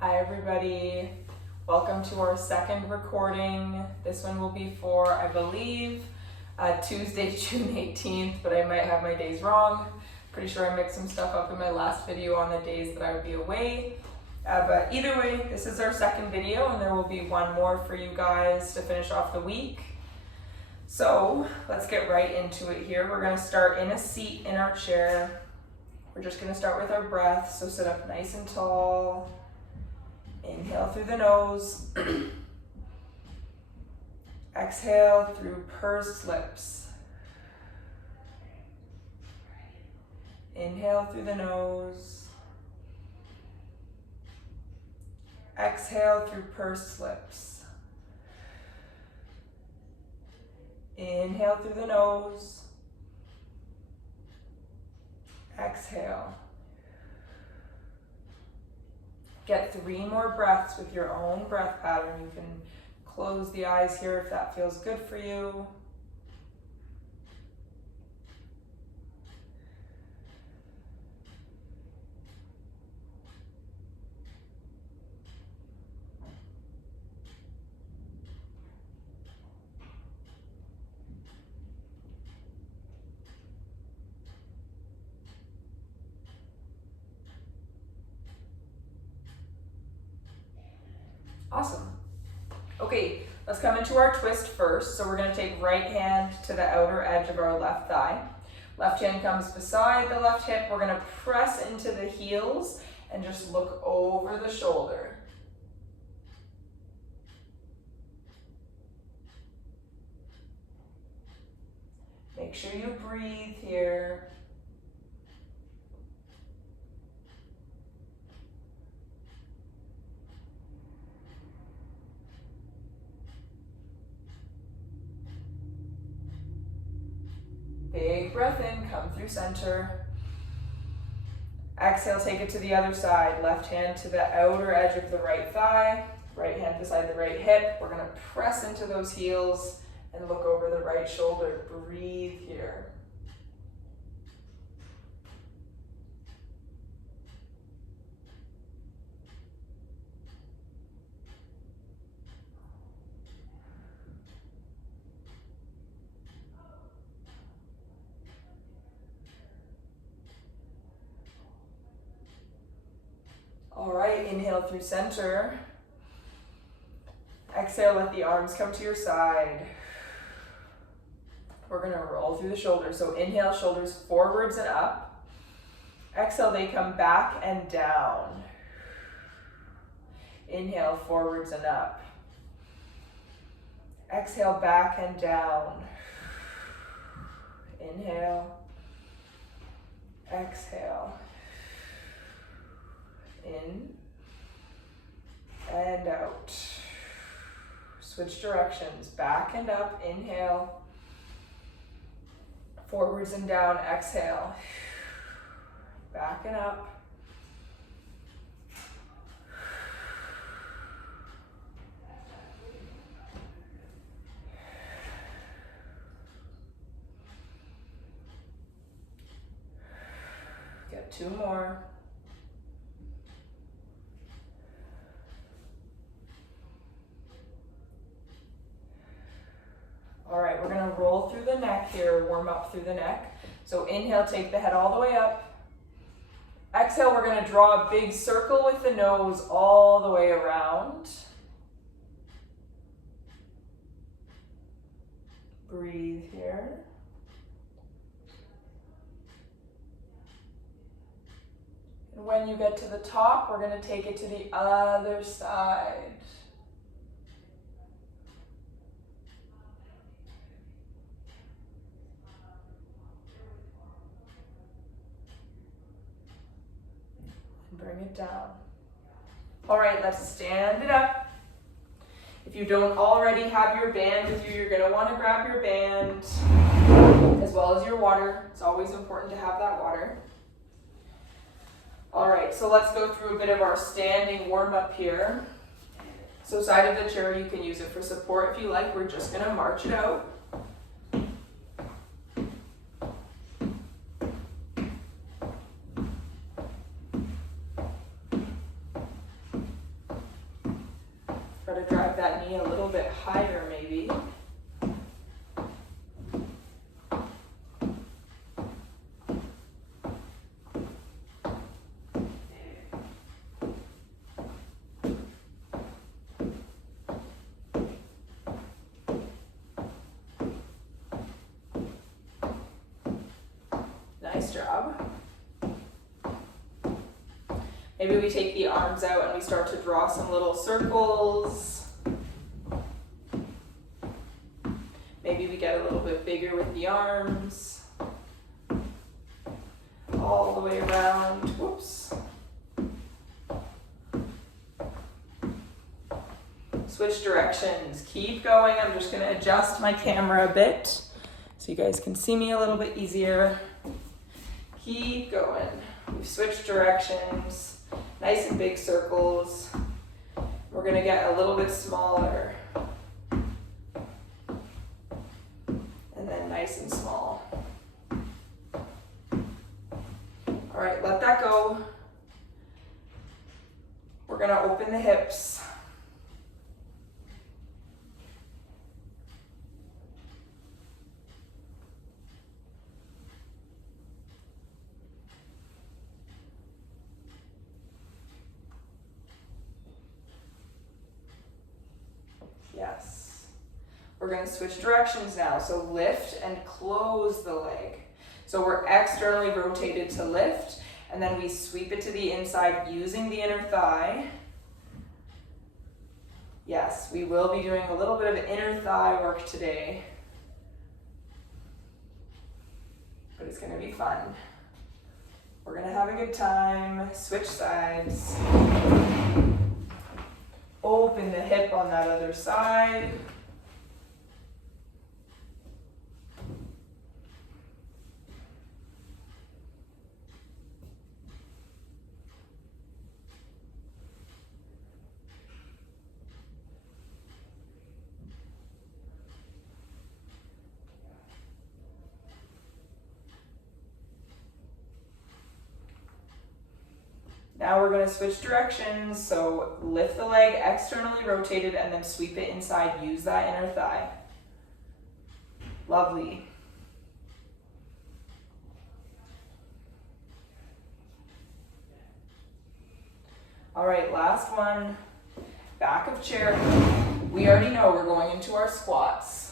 Hi everybody, welcome to our second recording. This one will be for, I believe, Tuesday, June 18th, but I might have my days wrong. Pretty sure I mixed some stuff up in my last video on the days that I would be away. But either way, this is our second video and there will be one more for you guys to finish off the week. So let's get right into it here. We're gonna start in a seat in our chair. We're just gonna start with our breath, so sit up nice and tall. Inhale through the nose. Exhale through pursed lips. Inhale through the nose. Exhale through pursed lips. Inhale through the nose. Exhale. Get 3 more breaths with your own breath pattern. You can close the eyes here if that feels good for you. Awesome. Okay, let's come into our twist first. So we're going to take right hand to the outer edge of our left thigh. Left hand comes beside the left hip. We're going to press into the heels and just look over the shoulder. Make sure you breathe here. Big breath in, come through center. Exhale, take it to the other side. Left hand to the outer edge of the right thigh. Right hand beside the right hip. We're going to press into those heels and look over the right shoulder. Breathe here. All right, inhale through center. Exhale, let the arms come to your side. We're gonna roll through the shoulders. So inhale, shoulders forwards and up. Exhale, they come back and down. Inhale, forwards and up. Exhale, back and down. Inhale. Exhale. In and out. Switch directions, back and up, inhale. Forwards and down, exhale. Back and up. Get 2 more. All right, we're gonna roll through the neck here, warm up through the neck. So inhale, take the head all the way up. Exhale, we're gonna draw a big circle with the nose all the way around. Breathe here. And when you get to the top, we're gonna take it to the other side. Bring it down. All right, let's stand it up. If you don't already have your band with you, you're gonna wanna grab your band as well as your water. It's always important to have that water. All right, so let's go through a bit of our standing warm up here. So side of the chair, you can use it for support if you like. We're just gonna march it out. to drive that knee a little bit higher maybe. Nice job. Maybe we take the arms out and we start to draw some little circles. Maybe we get a little bit bigger with the arms. All the way around. Whoops. Switch directions. Keep going. I'm just going to adjust my camera a bit so you guys can see me a little bit easier. Keep going. We've switched directions. Nice and big circles. We're going to get a little bit smaller. And then nice and small. All right, let that go. We're going to open the hips. Yes. We're going to switch directions now. So lift and close the leg. So we're externally rotated to lift, and then we sweep it to the inside using the inner thigh. Yes, we will be doing a little bit of inner thigh work today, but it's going to be fun. We're going to have a good time. Switch sides. Open the hip on that other side. Now we're going to switch directions, so lift the leg externally rotated and then sweep it inside. Use that inner thigh. Lovely. All right, last one. Back of chair. We already know we're going into our squats.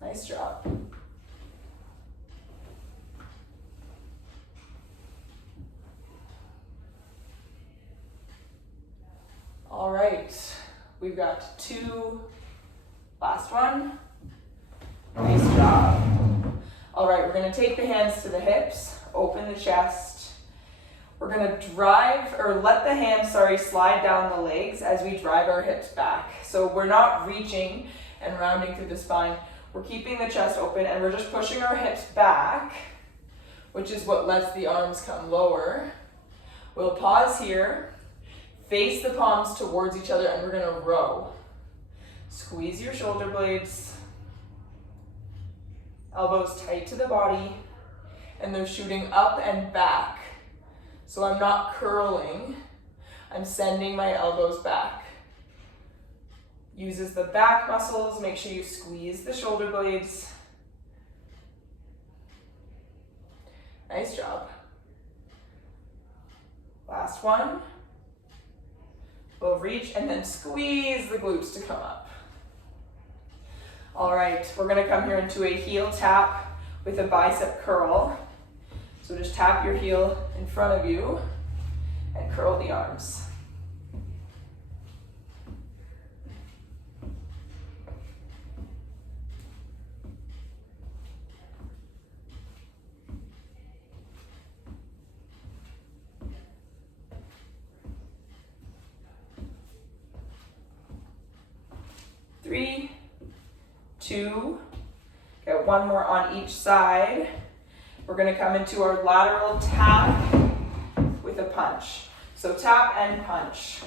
Nice job. All right, we've got two. Last one. Nice job. All right, we're going to take the hands to the hips, open the chest. We're going to let the hands, slide down the legs as we drive our hips back. So we're not reaching and rounding through the spine. We're keeping the chest open and we're just pushing our hips back, which is what lets the arms come lower. We'll pause here, face the palms towards each other, and we're going to row. Squeeze your shoulder blades, elbows tight to the body, and they're shooting up and back. So I'm not curling, I'm sending my elbows back. Uses the back muscles. Make sure you squeeze the shoulder blades. Nice job. Last one. We'll reach and then squeeze the glutes to come up. All right, we're gonna come here into a heel tap with a bicep curl. So just tap your heel in front of you and curl the arms. Three, two, get one more on each side. We're going to come into our lateral tap with a punch. So tap and punch.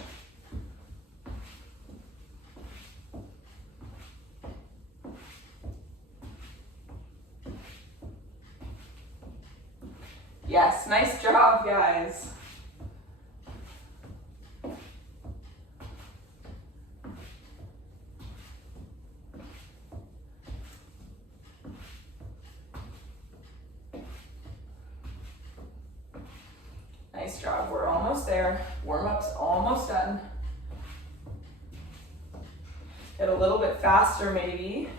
Yes, nice job, guys. Nice job, we're almost there. Warm-up's almost done. Get a little bit faster maybe.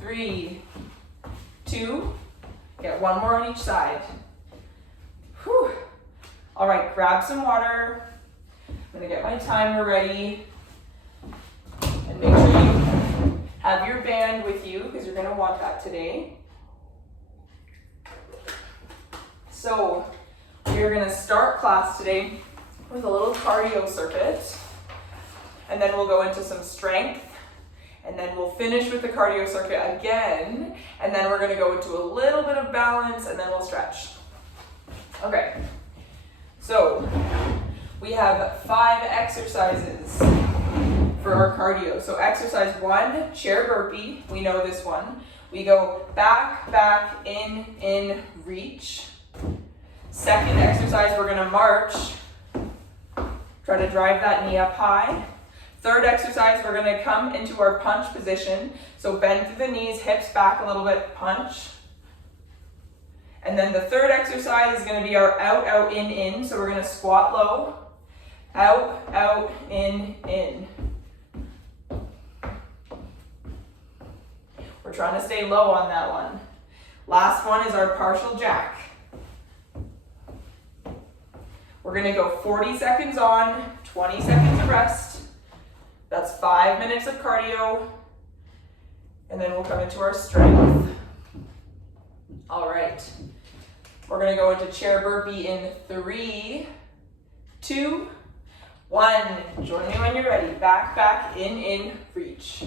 3, 2, get one more on each side. Whew. All right, grab some water. I'm gonna get my timer ready. And make sure you have your band with you because you're gonna want that today. So we're gonna start class today with a little cardio circuit, and then we'll go into some strength, and then we'll finish with the cardio circuit again, and then we're gonna go into a little bit of balance, and then we'll stretch. Okay, so we have 5 exercises for our cardio. So exercise 1, chair burpee, we know this one. We go back, back, in, reach. Second exercise, we're gonna march. Try to drive that knee up high. Third exercise, we're gonna come into our punch position. So bend through the knees, hips back a little bit, punch. And then the third exercise is gonna be our out, out, in. So we're gonna squat low. Out, out, in. We're trying to stay low on that one. Last one is our partial jack. We're gonna go 40 seconds on, 20 seconds of rest. That's 5 minutes of cardio. And then we'll come into our strength. All right. We're gonna go into chair burpee in 3, 2, 1. Join me when you're ready. Back, back, in, reach.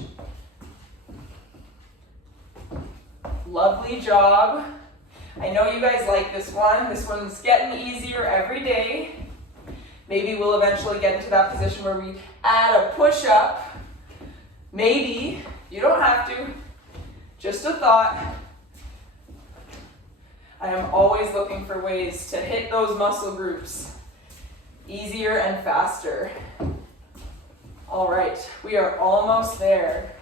Lovely job. I know you guys like this one. This one's getting easier every day. Maybe we'll eventually get into that position where we add a push-up. Maybe. You don't have to. Just a thought. I am always looking for ways to hit those muscle groups easier and faster. All right, we are almost there.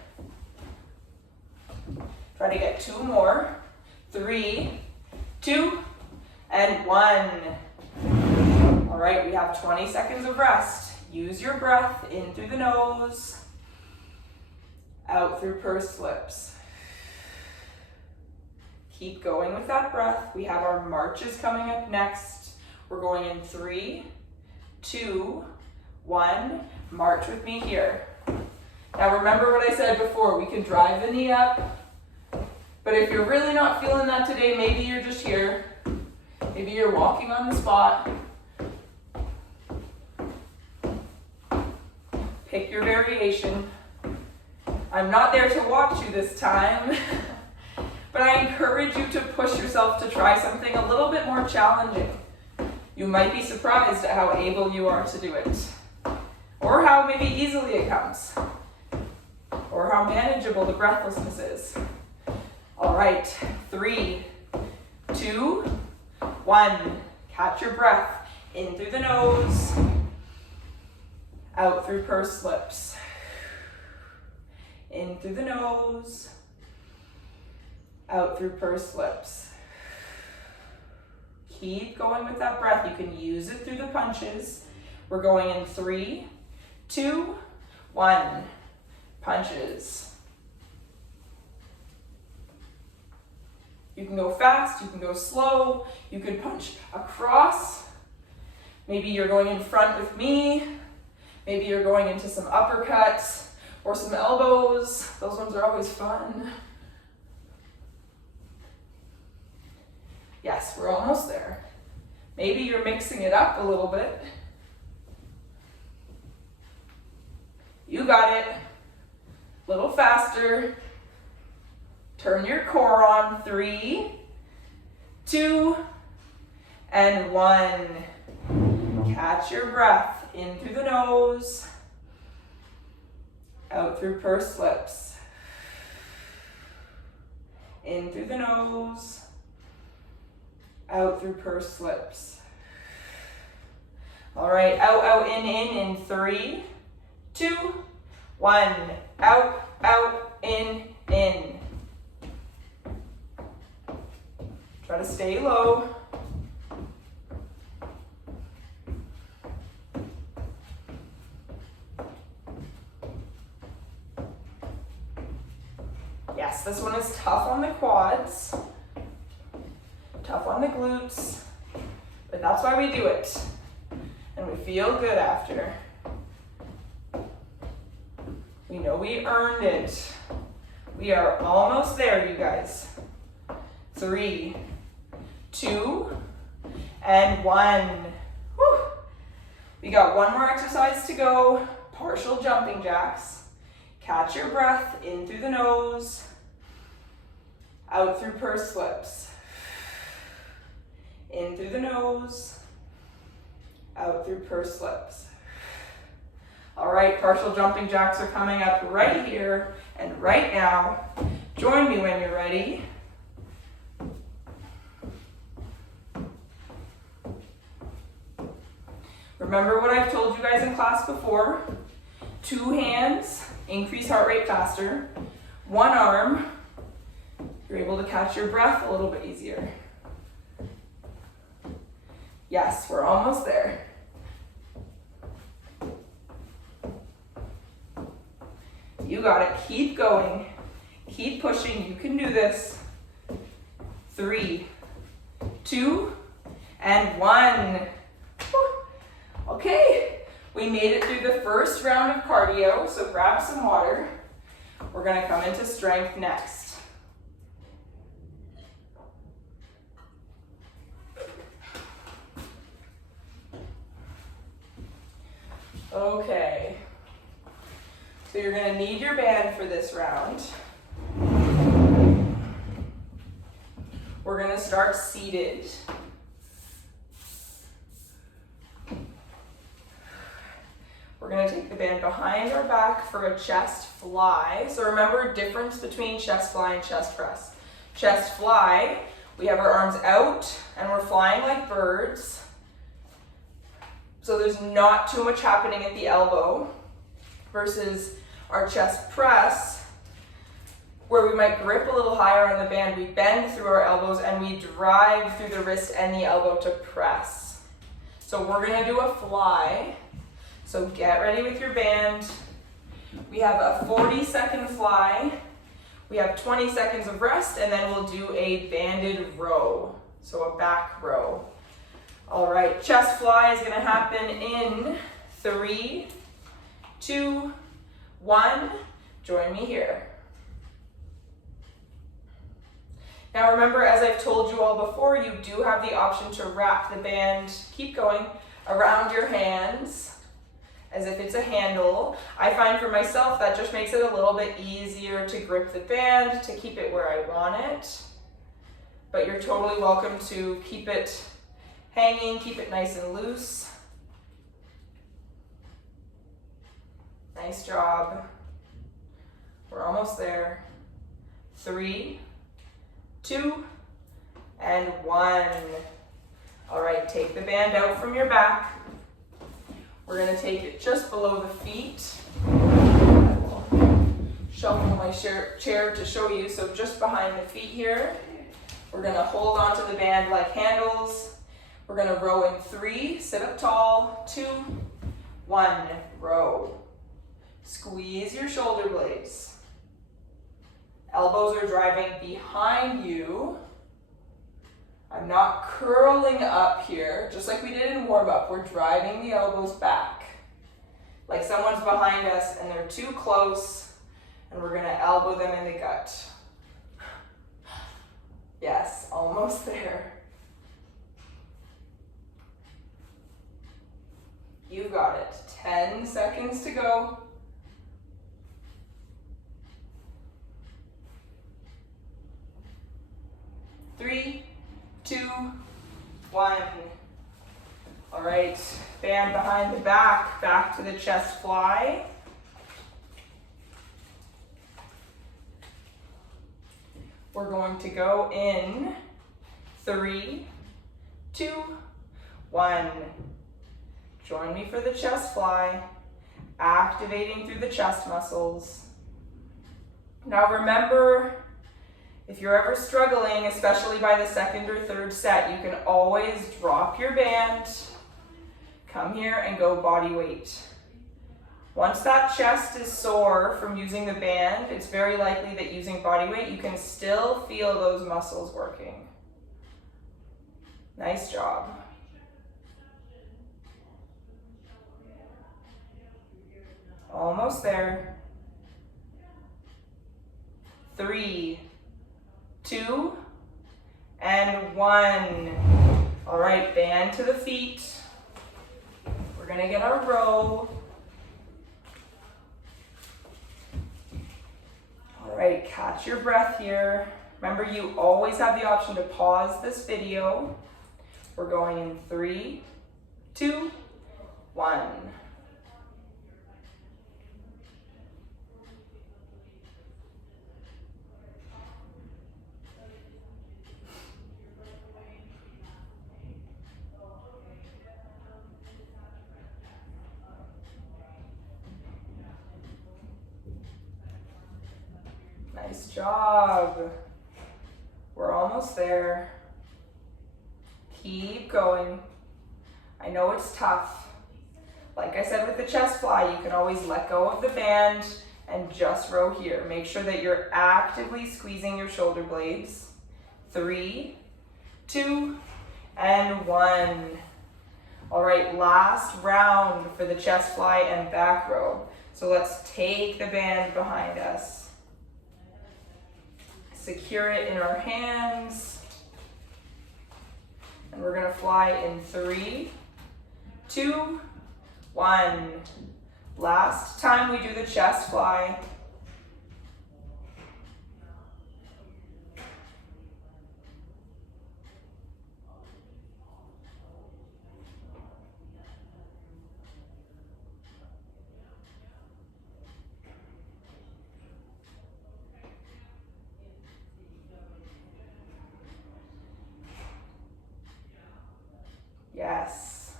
Try to get 2 more. 3, 2, and 1. All right, we have 20 seconds of rest. Use your breath in through the nose, out through pursed lips. Keep going with that breath. We have our marches coming up next. We're going in 3, 2, 1. March with me here. Now remember what I said before, we can drive the knee up. But if you're really not feeling that today, maybe you're just here. Maybe you're walking on the spot. Pick your variation. I'm not there to watch you this time, but I encourage you to push yourself to try something a little bit more challenging. You might be surprised at how able you are to do it, or how maybe easily it comes, or how manageable the breathlessness is. All right, 3, 2, 1. Catch your breath in through the nose, out through pursed lips. In through the nose, out through pursed lips. Keep going with that breath. You can use it through the punches. We're going in 3, 2, 1. Punches. You can go fast, you can go slow, you can punch across. Maybe you're going in front with me. Maybe you're going into some uppercuts or some elbows. Those ones are always fun. Yes, we're almost there. Maybe you're mixing it up a little bit. You got it. A little faster. Turn your core on. 3, 2, and 1. Catch your breath in through the nose, out through pursed lips. In through the nose, out through pursed lips. All right, out, in 3, 2, 1. Out, in. Try to stay low. Yes, this one is tough on the quads, tough on the glutes, but that's why we do it. And we feel good after. We know we earned it. We are almost there, you guys. 3, 2, and 1. Whew. We got one more exercise to go. Partial jumping jacks. Catch your breath in through the nose, out through pursed lips. In through the nose, out through pursed lips. All right, partial jumping jacks are coming up right here and right now. Join me when you're ready. Remember what I've told you guys in class before. 2 hands, increase heart rate faster. 1 arm, you're able to catch your breath a little bit easier. Yes, we're almost there. You got it. Keep going. Keep pushing. You can do this. 3, 2, and 1. Whew. Okay, we made it through the first round of cardio, so grab some water. We're going to come into strength next. Okay, so you're going to need your band for this round. We're going to start seated. We're going to take the band behind our back for a chest fly. So remember, difference between chest fly and chest press. Chest fly, we have our arms out and we're flying like birds. So there's not too much happening at the elbow, versus our chest press, where we might grip a little higher on the band. We bend through our elbows and we drive through the wrist and the elbow to press. So we're going to do a fly. So get ready with your band. We have a 40-second fly. We have 20 seconds of rest, and then we'll do a banded row. So a back row. All right, chest fly is gonna happen in 3, 2, 1. Join me here. Now remember, as I've told you all before, you do have the option to wrap the band, keep going, around your hands, as if it's a handle. I find for myself that just makes it a little bit easier to grip the band, to keep it where I want it. But you're totally welcome to keep it hanging, keep it nice and loose. Nice job. We're almost there. 3, 2, and 1. All right, take the band out from your back. We're going to take it just below the feet. I will shuffle my chair to show you. So just behind the feet here. We're going to hold onto the band like handles. We're going to row in 3, sit up tall, 2, 1, row. Squeeze your shoulder blades. Elbows are driving behind you. I'm not curling up here, just like we did in warm-up. We're driving the elbows back. Like someone's behind us and they're too close, and we're gonna elbow them in the gut. Yes, almost there. You got it. 10 seconds to go. 3, 2, 1. All right, band behind the back, back to the chest fly. We're going to go in 3, 2, 1. Join me for the chest fly, activating through the chest muscles. Now remember, if you're ever struggling, especially by the second or third set, you can always drop your band, come here and go body weight. Once that chest is sore from using the band, it's very likely that using body weight, you can still feel those muscles working. Nice job. Almost there. 3, 2, and 1. All right, band to the feet. We're gonna get our row. All right, catch your breath here. Remember, you always have the option to pause this video. We're going in 3, 2, 1. Nice job. We're almost there. Keep going. I know it's tough. Like I said with the chest fly, you can always let go of the band and just row here. Make sure that you're actively squeezing your shoulder blades. 3, 2, and 1. All right, last round for the chest fly and back row. So let's take the band behind us. Secure it in our hands. And we're gonna fly in 3, 2, 1. Last time we do the chest fly. Yes.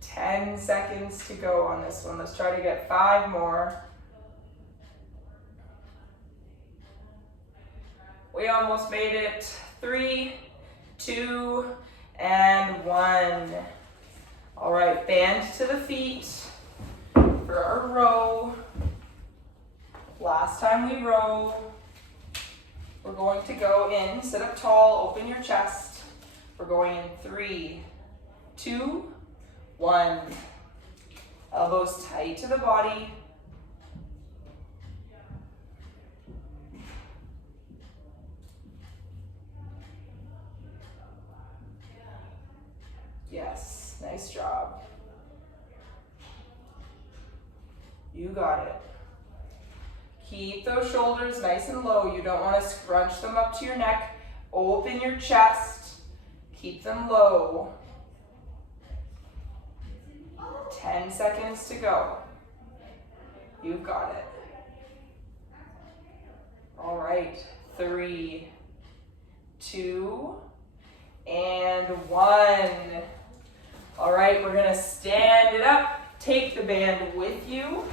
10 seconds to go on this one. Let's try to get 5 more. We almost made it. 3, 2, and 1. All right, band to the feet for our row. Last time we row, we're going to go in, sit up tall, open your chest. We're going in 3, 2, 1. Elbows tight to the body. Yes, nice job. You got it. Keep those shoulders nice and low. You don't want to scrunch them up to your neck. Open your chest. Keep them low. 10 seconds to go. You've got it. All right, 3, 2, and 1. All right, we're gonna stand it up. Take the band with you.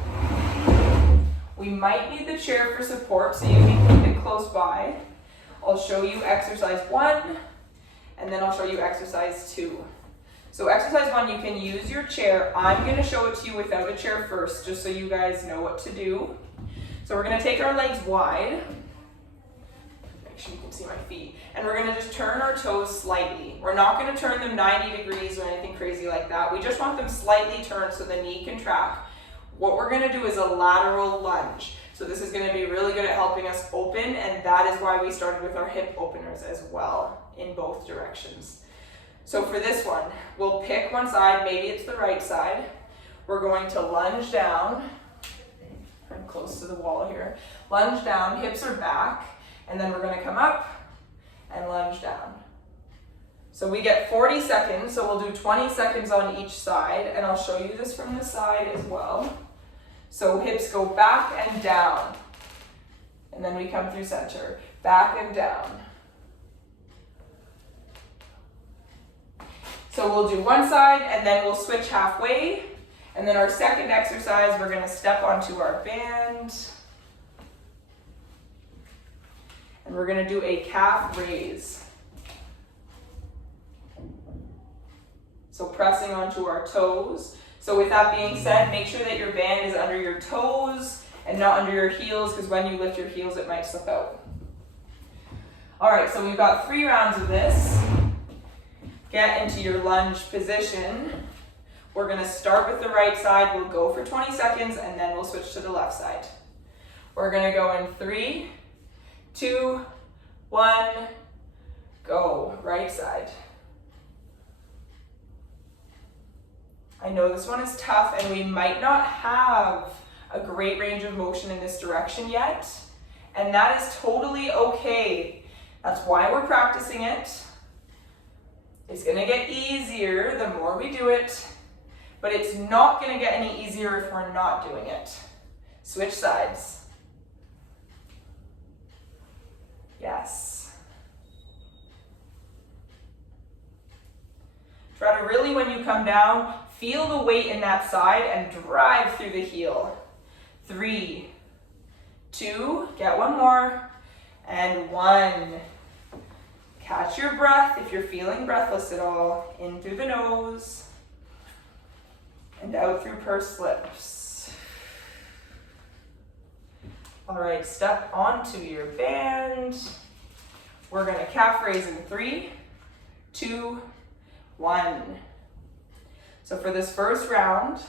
We might need the chair for support, so you can keep it close by. I'll show you exercise 1, and then I'll show you exercise 2. So exercise 1, you can use your chair. I'm gonna show it to you without a chair first, just so you guys know what to do. So we're gonna take our legs wide. Make sure you can see my feet. And we're gonna just turn our toes slightly. We're not gonna turn them 90 degrees or anything crazy like that. We just want them slightly turned so the knee can track. What we're gonna do is a lateral lunge. So this is gonna be really good at helping us open, and that is why we started with our hip openers as well, in both directions. So for this one, we'll pick one side, maybe it's the right side. We're going to lunge down. I'm close to the wall here. Lunge down, hips are back, and then we're gonna come up and lunge down. So we get 40 seconds, so we'll do 20 seconds on each side, and I'll show you this from the side as well. So hips go back and down, and then we come through center, back and down. So we'll do one side, and then we'll switch halfway, and then our second exercise, we're gonna step onto our band, and we're gonna do a calf raise. So pressing onto our toes. So with that being said, make sure that your band is under your toes and not under your heels, because when you lift your heels, it might slip out. All right, so we've got 3 rounds of this. Get into your lunge position. We're gonna start with the right side. We'll go for 20 seconds, and then we'll switch to the left side. We're gonna go in 3, 2, 1, go. Right side. I know this one is tough, and we might not have a great range of motion in this direction yet, and that is totally okay. That's why we're practicing it. It's gonna get easier the more we do it, but it's not gonna get any easier if we're not doing it. Switch sides. Yes. Try to really, when you come down, feel the weight in that side and drive through the heel. 3, 2, get one more, and 1. Catch your breath if you're feeling breathless at all. In through the nose, and out through pursed lips. All right, step onto your band. We're gonna calf raise in 3, 2, 1. So for this first round,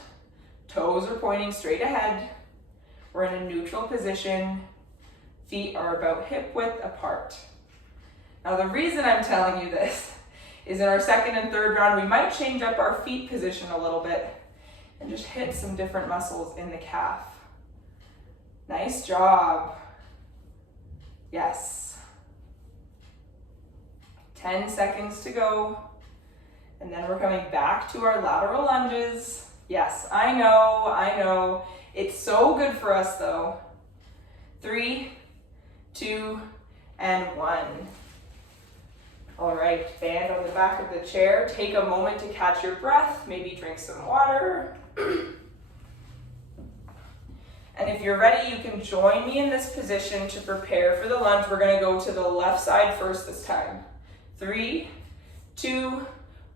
toes are pointing straight ahead. We're in a neutral position. Feet are about hip width apart. Now the reason I'm telling you this is in our second and third round, we might change up our feet position a little bit and just hit some different muscles in the calf. Nice job. Yes. 10 seconds to go. And then we're coming back to our lateral lunges. Yes, I know. It's so good for us though. 3, 2, and 1. All right, band on the back of the chair. Take a moment to catch your breath. Maybe drink some water. And if you're ready, you can join me in this position to prepare for the lunge. We're gonna go to the left side first this time. 3, 2,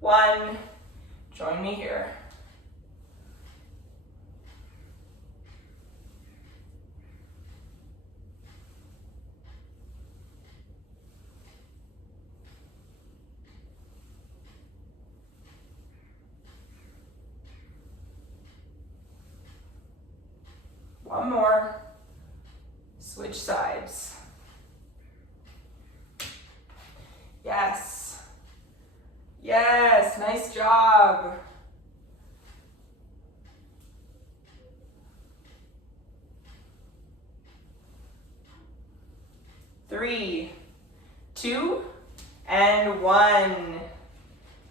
1, join me here. One more. Switch sides. Yes. Yes, nice job. Three, 2, and 1.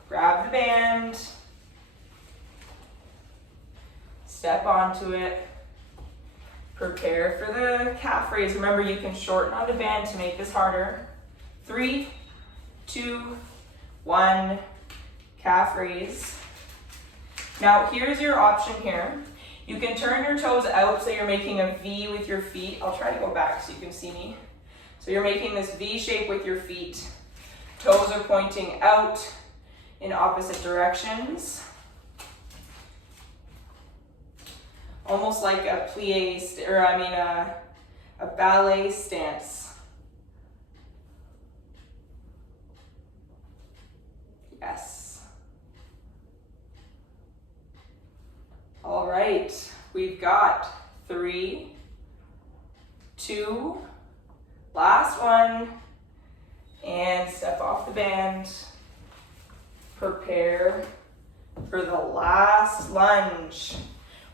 Grab the band. Step onto it. Prepare for the calf raise. Remember, you can shorten on the band to make this harder. 3, 2, 1, calf raise. Now here's your option here. You can turn your toes out so you're making a V with your feet. I'll try to go back so you can see me. So you're making this V shape with your feet. Toes are pointing out in opposite directions. Almost like a plie, a ballet stance. Yes. All right, we've got 3, 2, last one, and step off the band. Prepare for the last lunge.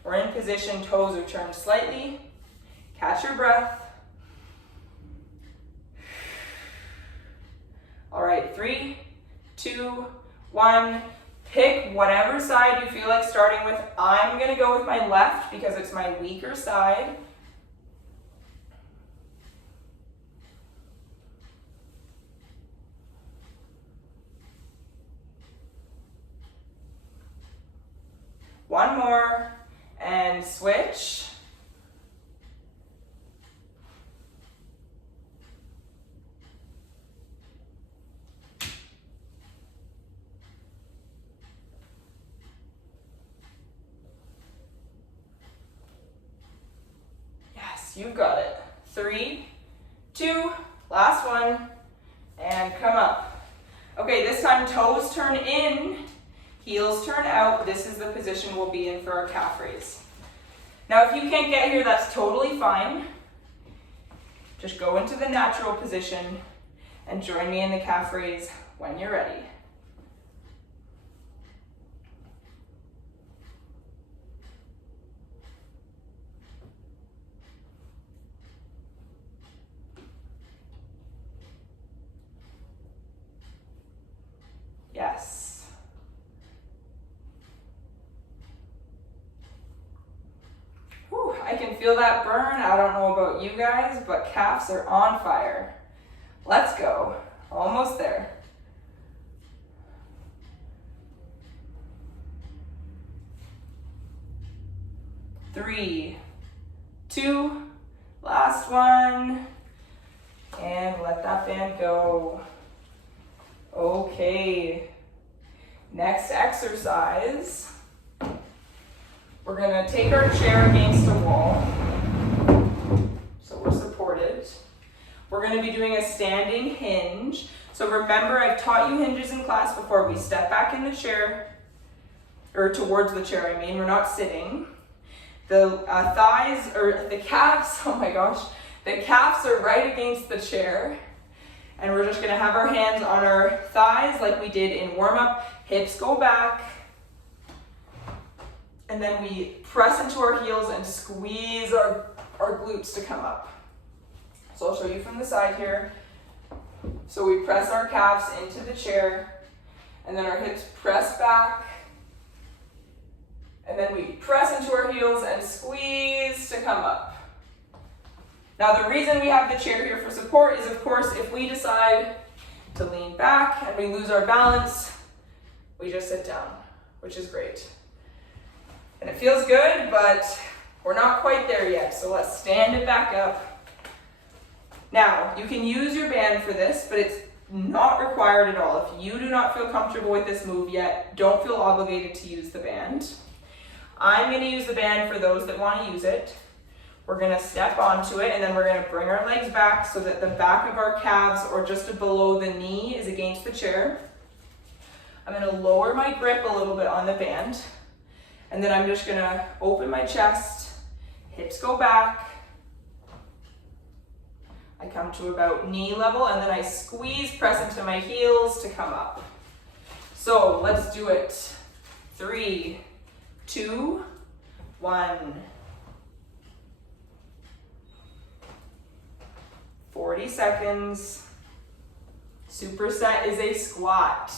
We're in position, toes are turned slightly. Catch your breath. All right, 3, 2, 1. Pick whatever side you feel like starting with. I'm gonna go with my left because it's my weaker side. One more, and switch. Yes, you've got it. 3, 2, last one, and come up. Okay, this time toes turn in, heels turn out. This is the position we'll be in for our calf raise. Now, if you can't get here, that's totally fine. Just go into the natural position and join me in the calf raise when you're ready. Yes. Whew, I can feel that burn. I don't know about you guys, but calves are on fire. Let's go. Almost there. 3, 2, last one, and let that band go. Okay, next exercise, we're gonna take our chair against a wall, so we're supported. We're gonna be doing a standing hinge. So remember, I've taught you hinges in class before. We step back in the chair, or towards the chair, I mean, we're not sitting. The thighs, or the calves, oh my gosh, the calves are right against the chair. And we're just gonna have our hands on our thighs like we did in warm-up. Hips go back. And then we press into our heels and squeeze our glutes to come up. So I'll show you from the side here. So we press our calves into the chair, and then our hips press back. And then we press into our heels and squeeze to come up. Now the reason we have the chair here for support is, of course, if we decide to lean back and we lose our balance, we just sit down, which is great. And it feels good, but we're not quite there yet, so let's stand it back up. Now, you can use your band for this, but it's not required at all. If you do not feel comfortable with this move yet, don't feel obligated to use the band. I'm gonna use the band for those that wanna use it. We're gonna step onto it, and then we're gonna bring our legs back so that the back of our calves, or just below the knee, is against the chair. I'm gonna lower my grip a little bit on the band, and then I'm just gonna open my chest, hips go back. I come to about knee level, and then I squeeze, press into my heels to come up. So let's do it. 3, 2, 1. 40 seconds. Superset is a squat.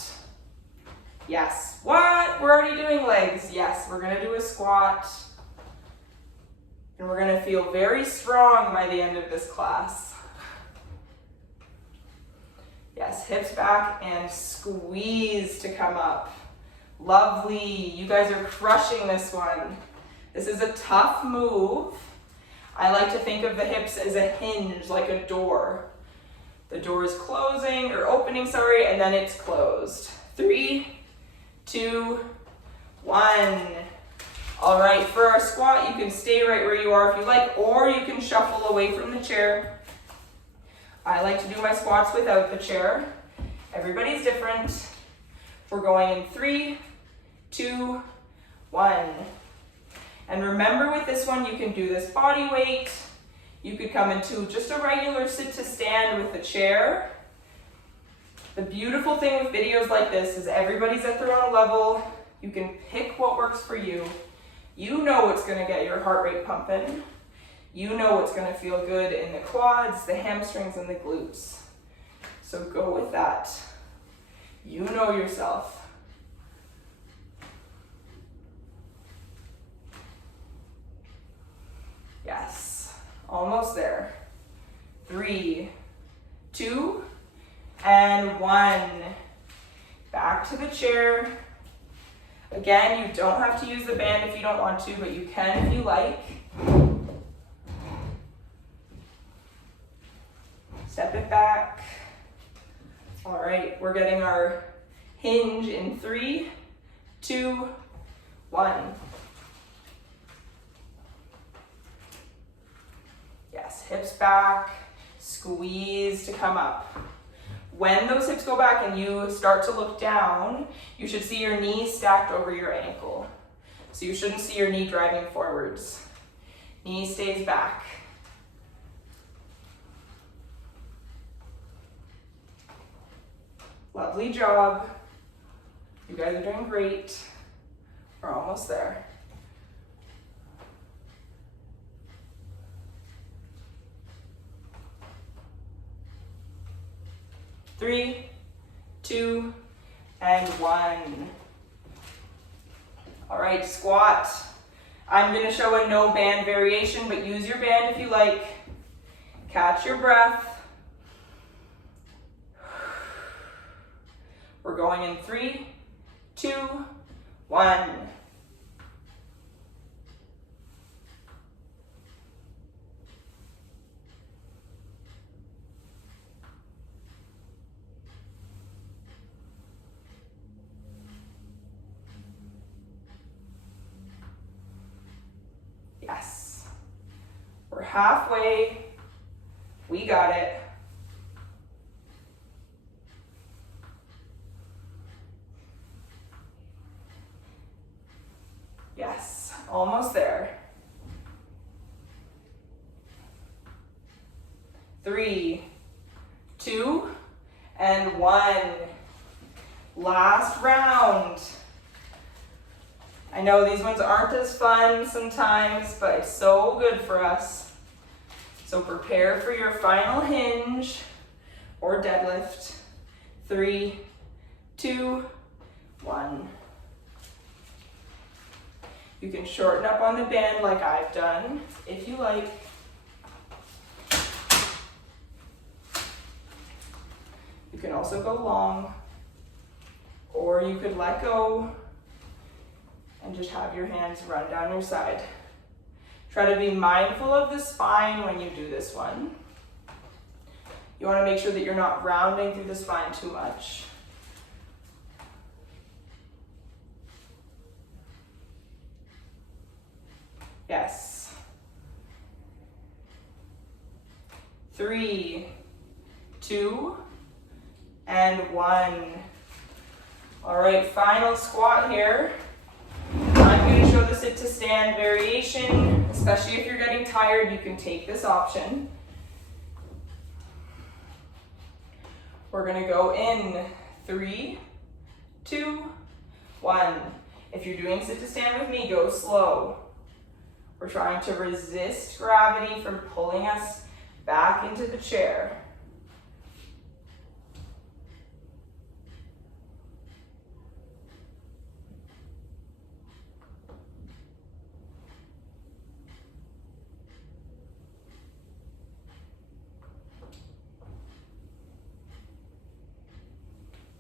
Yes. What? We're already doing legs. Yes, we're gonna do a squat. And we're gonna feel very strong by the end of this class. Yes, hips back and squeeze to come up. Lovely. You guys are crushing this one. This is a tough move. I like to think of the hips as a hinge, like a door. The door is closing, or opening, sorry, and then it's closed. 3, 2, 1. All right, for our squat, you can stay right where you are if you like, or you can shuffle away from the chair. I like to do my squats without the chair. Everybody's different. We're going in 3, 2, 1. And remember, with this one, you can do this body weight. You could come into just a regular sit to stand with the chair. The beautiful thing with videos like this is everybody's at their own level. You can pick what works for you. You know what's gonna get your heart rate pumping. You know what's gonna feel good in the quads, the hamstrings, and the glutes. So go with that. You know yourself. Yes, almost there. 3, 2, and 1. Back to the chair. Again, you don't have to use the band if you don't want to, but you can if you like. Step it back. All right, we're getting our hinge in 3, 2, 1. Yes, hips back, squeeze to come up. When those hips go back and you start to look down, you should see your knee stacked over your ankle. So you shouldn't see your knee driving forwards. Knee stays back. Lovely job. You guys are doing great. We're almost there. Three, 2, and 1. All right, squat. I'm going to show a no band variation, but use your band if you like. Catch your breath. We're going in 3, 2, 1. Yes. We're halfway. We got it. Yes, almost there. 3, 2, and 1. Last round. I know these ones aren't as fun sometimes, but it's so good for us. So prepare for your final hinge or deadlift. 3, 2, 1. You can shorten up on the band like I've done, if you like. You can also go long, or you could let go and just have your hands run down your side. Try to be mindful of the spine when you do this one. You want to make sure that you're not rounding through the spine too much. Yes. 3, 2, and 1. All right, final squat here. I'm going to show the sit to stand variation, especially if you're getting tired, you can take this option. We're going to go in 3, 2, 1. If you're doing sit to stand with me, go slow. We're trying to resist gravity from pulling us back into the chair.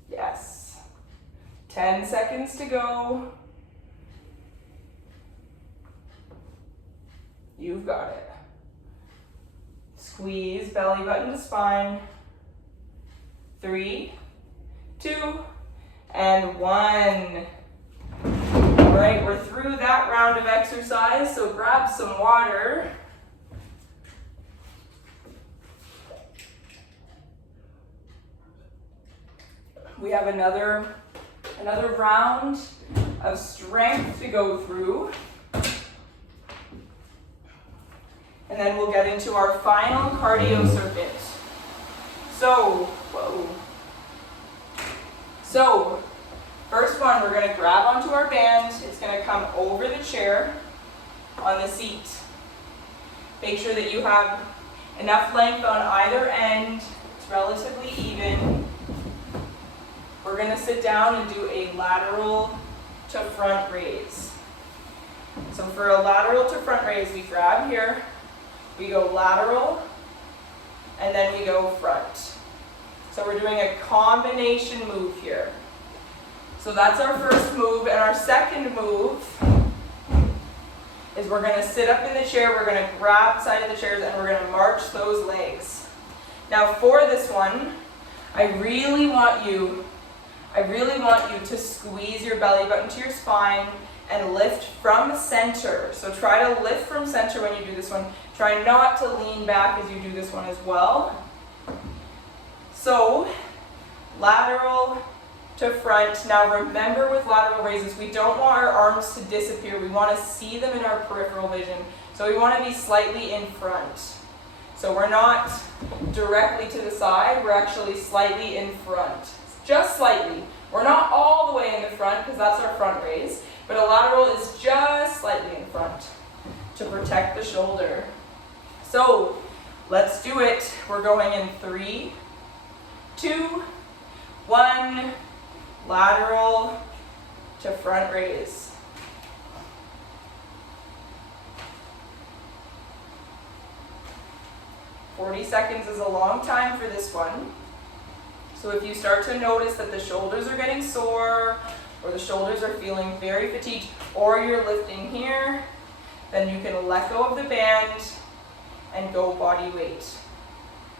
Yes. 10 seconds to go. You've got it. Squeeze belly button to spine. 3, 2, and 1. All right, we're through that round of exercise, so grab some water. We have another round of strength to go through. And then we'll get into our final cardio circuit. So first one, we're gonna grab onto our band. It's gonna come over the chair on the seat. Make sure that you have enough length on either end. It's relatively even. We're we're going to sit down and do a lateral to front raise. So for a lateral to front raise, we grab here, we go lateral, and then we go front. So we're doing a combination move here. So that's our first move, and our second move is we're going to sit up in the chair, we're going to grab the side of the chairs, and we're going to march those legs. Now for this one, I really want you to squeeze your belly button to your spine and lift from center. So try to lift from center when you do this one. Try not to lean back as you do this one as well. So lateral to front. Now remember, with lateral raises, we don't want our arms to disappear. We want to see them in our peripheral vision. So we want to be slightly in front. So we're not directly to the side, we're actually slightly in front. Just slightly. We're not all the way in the front because that's our front raise, but a lateral is just slightly in front to protect the shoulder. So let's do it. We're going in 3, 2, 1, lateral to front raise. "40 seconds is a long time for this one. So if you start to notice that the shoulders are getting sore, or the shoulders are feeling very fatigued, or you're lifting here, then you can let go of the band and go body weight.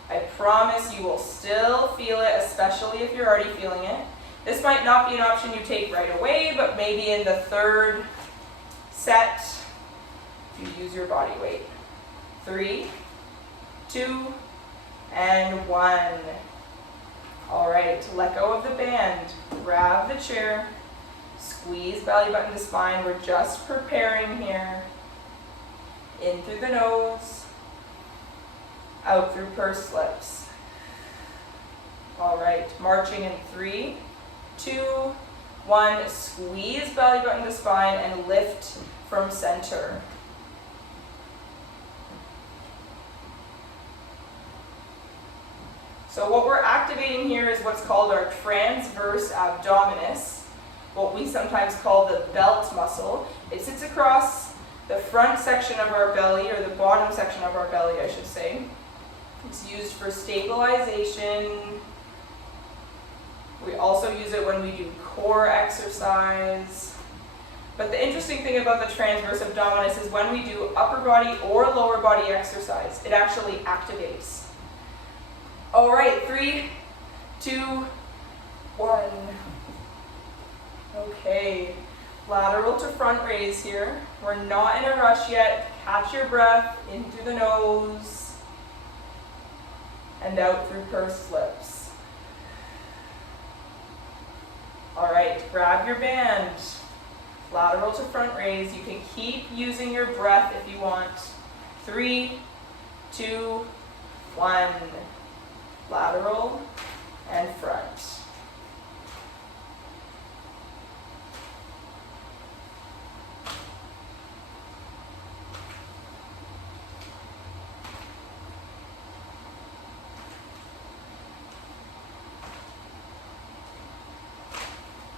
I promise you will still feel it, especially if you're already feeling it. This might not be an option you take right away, but maybe in the third set, you use your body weight. 3, 2, and 1. All right, let go of the band. Grab the chair. Squeeze belly button to spine. We're just preparing here. In through the nose. Out through pursed lips. All right, marching in 3, 2, 1. Squeeze belly button to spine and lift from center. So what we're activating here is what's called our transverse abdominis, what we sometimes call the belt muscle. It sits across the front section of our belly, or the bottom section of our belly, I should say. It's used for stabilization. We also use it when we do core exercise. But the interesting thing about the transverse abdominis is when we do upper body or lower body exercise, it actually activates. All right, 3, 2, 1. Okay, lateral to front raise here. We're not in a rush yet. Catch your breath in through the nose and out through pursed lips. All right, grab your band. Lateral to front raise. You can keep using your breath if you want. 3, 2, 1. Lateral and front.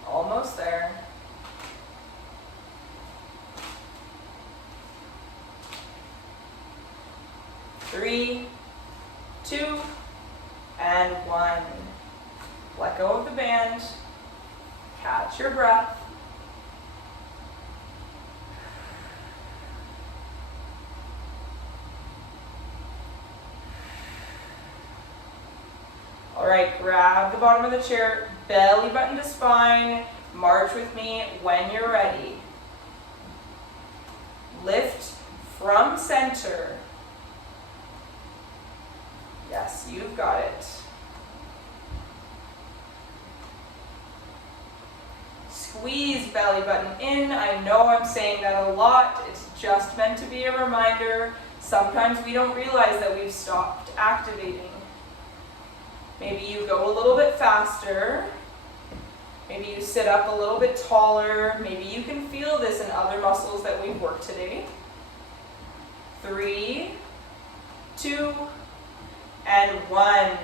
Almost there. Three, 2, and 1. Let go of the band. Catch your breath. All right, grab the bottom of the chair, belly button to spine. March with me when you're ready. Lift from center. Yes, you've got it. Squeeze belly button in. I know I'm saying that a lot. It's just meant to be a reminder. Sometimes we don't realize that we've stopped activating. Maybe you go a little bit faster. Maybe you sit up a little bit taller. Maybe you can feel this in other muscles that we've worked today. 3, 2, and 1.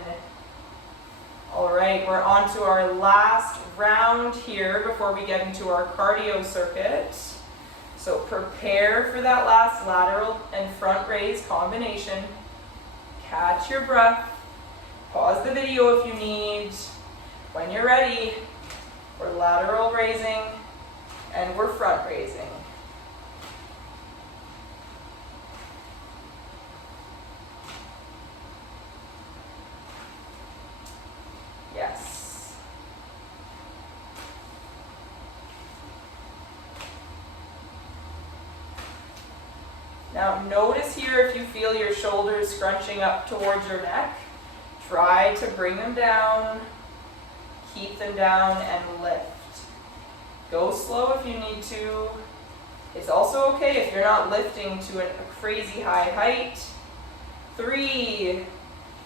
All right, we're on to our last round here before we get into our cardio circuit. So prepare for that last lateral and front raise combination. Catch your breath. Pause the video if you need. When you're ready, we're lateral raising and we're front raising. Yes. Now notice here if you feel your shoulders scrunching up towards your neck, try to bring them down, keep them down and lift. Go slow if you need to. It's also okay if you're not lifting to a crazy high height. 3,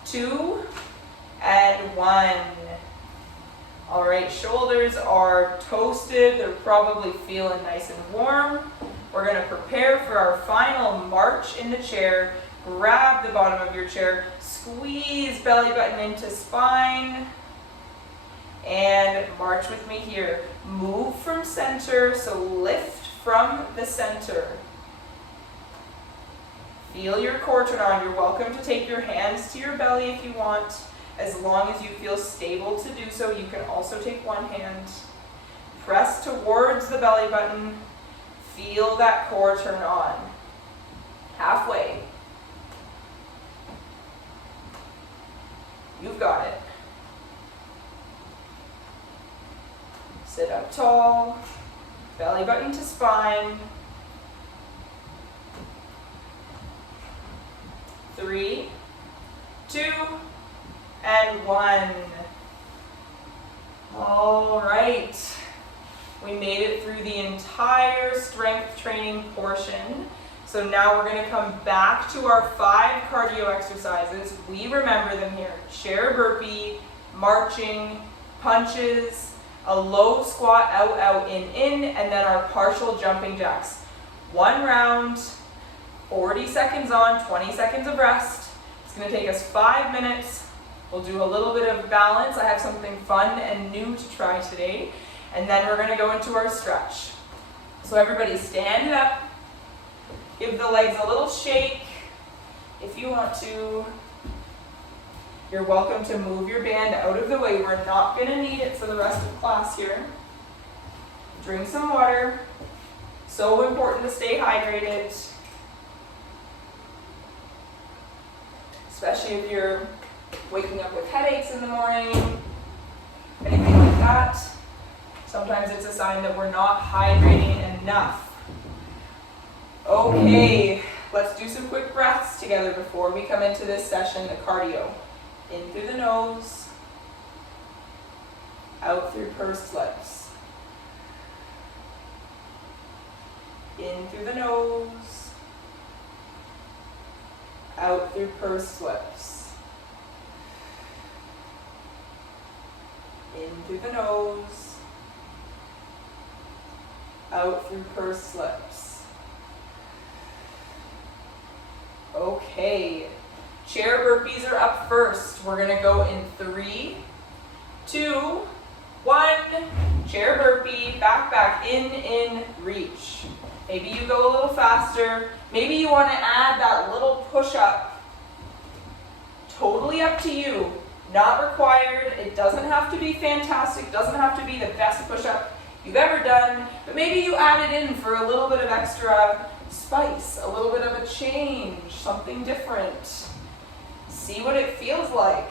2, and 1. All right, shoulders are toasted. They're probably feeling nice and warm. We're gonna prepare for our final march in the chair. Grab the bottom of your chair, squeeze belly button into spine, and march with me here. Move from center, so lift from the center. Feel your core turn on. You're welcome to take your hands to your belly if you want. As long as you feel stable to do so, you can also take one hand. Press towards the belly button. Feel that core turn on. Halfway. You've got it. Sit up tall, belly button to spine. 3, 2, and 1. All right. We made it through the entire strength training portion. So now we're going to come back to our 5 cardio exercises. We remember them here. Chair burpee, marching, punches, a low squat, out, out, in, and then our partial jumping jacks. 1 round, 40 seconds on, 20 seconds of rest. It's going to take us 5 minutes. We'll do a little bit of balance. I have something fun and new to try today. And then we're going to go into our stretch. So everybody stand up. Give the legs a little shake. If you want to, you're welcome to move your band out of the way. We're not going to need it for the rest of class here. Drink some water. So important to stay hydrated. Especially if you're waking up with headaches in the morning, anything like that. Sometimes it's a sign that we're not hydrating enough. Okay, let's do some quick breaths together before we come into this session, the cardio. In through the nose, out through pursed lips. In through the nose, out through pursed lips. In through the nose, out through pursed lips. Okay, chair burpees are up first. We're gonna go in 3, 2, 1. Chair burpee, back, in, reach. Maybe you go a little faster. Maybe you wanna add that little push-up. Totally up to you. Not required. It doesn't have to be fantastic. Doesn't have to be the best push-up you've ever done. But maybe you add it in for a little bit of extra spice, a little bit of a change, something different. See what it feels like.